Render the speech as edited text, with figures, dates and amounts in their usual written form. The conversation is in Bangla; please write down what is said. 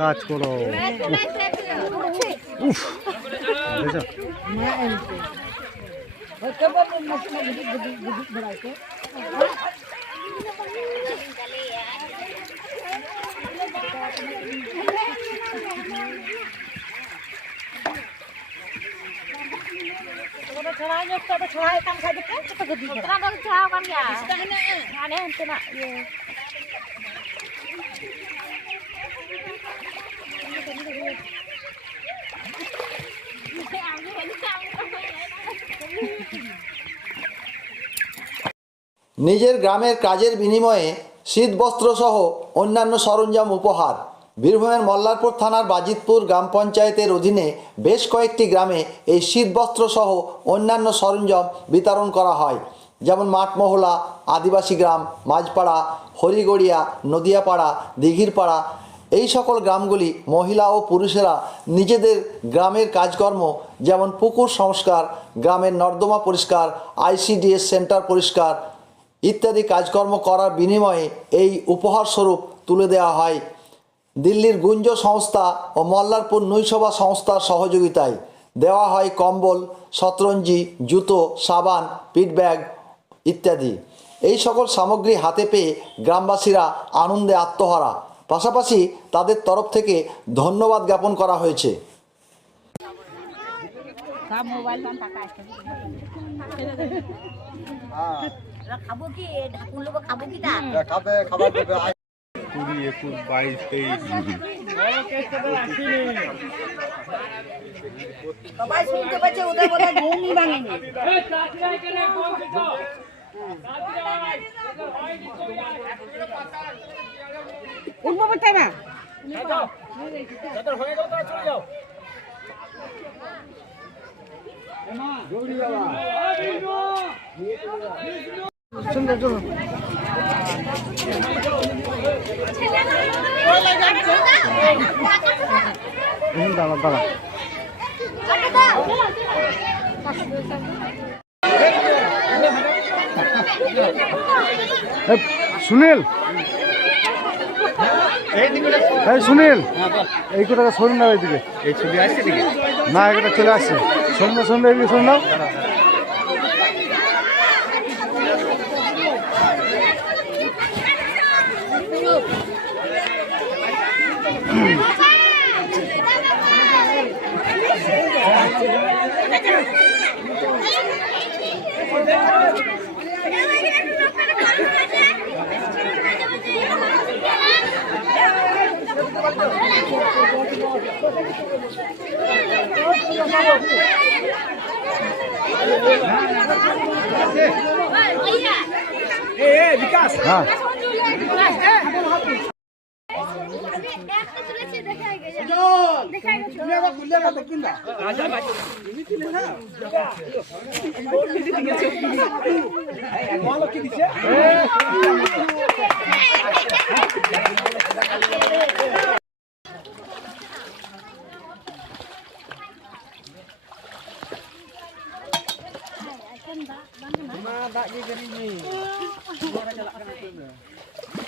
কাজ করো। উফ নিজের গ্রামের কাজের বিনিময়ে শীতবস্ত্রসহ অন্যান্য সরঞ্জাম উপহার। বীরভূমের মল্লারপুর থানার বাজিতপুর গ্রাম পঞ্চায়েতের অধীনে বেশ কয়েকটি গ্রামে এই শীতবস্ত্রসহ অন্যান্য সরঞ্জাম বিতরণ করা হয়, যেমন মাঠমহলা, আদিবাসী গ্রাম, মাঝপাড়া, হরিগড়িয়া, নদিয়াপাড়া, দিঘিরপাড়া। এই সকল গ্রামগুলি মহিলা ও পুরুষেরা নিজেদের গ্রামের কাজকর্ম যেমন পুকুর সংস্কার, গ্রামের নর্দমা পরিষ্কার, ICDS সেন্টার পরিষ্কার ইত্যাদি কাজকর্ম করার বিনিময়ে এই উপহারস্বরূপ তুলে দেওয়া হয়। দিল্লির গুঞ্জ সংস্থা ও মল্লারপুর নৈসভা সংস্থার সহযোগিতায় দেওয়া হয় কম্বল, শতরঞ্জি, জুতো, সাবান, পিঠ ব্যাগ ইত্যাদি। এই সকল সামগ্রী হাতে পেয়ে গ্রামবাসীরা আনন্দে আত্মহারা। পাশাপাশি তাদের তরফ থেকে ধন্যবাদ জ্ঞাপন করা হয়েছে। খাবো কি ঢাকুন লোক খাবো কি তা খাবে খাবার দেবে 20, 21, 22, 23 সবাই শুনতে পাচ্ছে, ওদের বোধহয় ঘুমই ভাঙেনি। উঠবো বলতে না চলো চলো দাঁড়া দাঁড়া সুনীল, এই সুনীল, এই কোথাও শোন না, এইদিকে এই ছবি আসছে দিকে না, এটা চলে আসছে। সন্ধ্যা সন্ধ্যা এদিকে শোন নাও। विकास हाँ tak je jadi ni. Orang jalan kena tu.